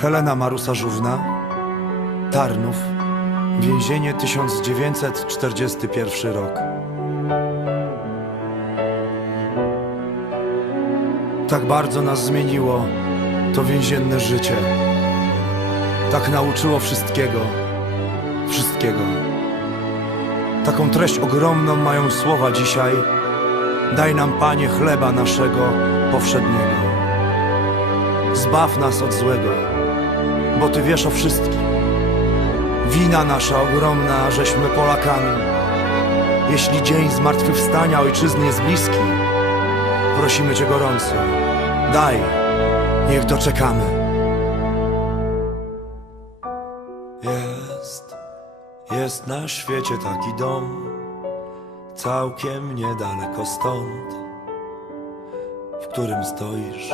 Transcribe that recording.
Helena Marusarzówna, Tarnów, więzienie 1941 rok. Tak bardzo nas zmieniło to więzienne życie. Tak nauczyło wszystkiego, wszystkiego. Taką treść ogromną mają słowa dzisiaj. Daj nam, Panie, chleba naszego powszedniego. Zbaw nas od złego, bo Ty wiesz o wszystkim. Wina nasza ogromna, żeśmy Polakami. Jeśli dzień zmartwychwstania ojczyzny jest bliski, prosimy Cię gorąco, daj, niech doczekamy. Jest, jest na świecie taki dom, całkiem niedaleko stąd, w którym stoisz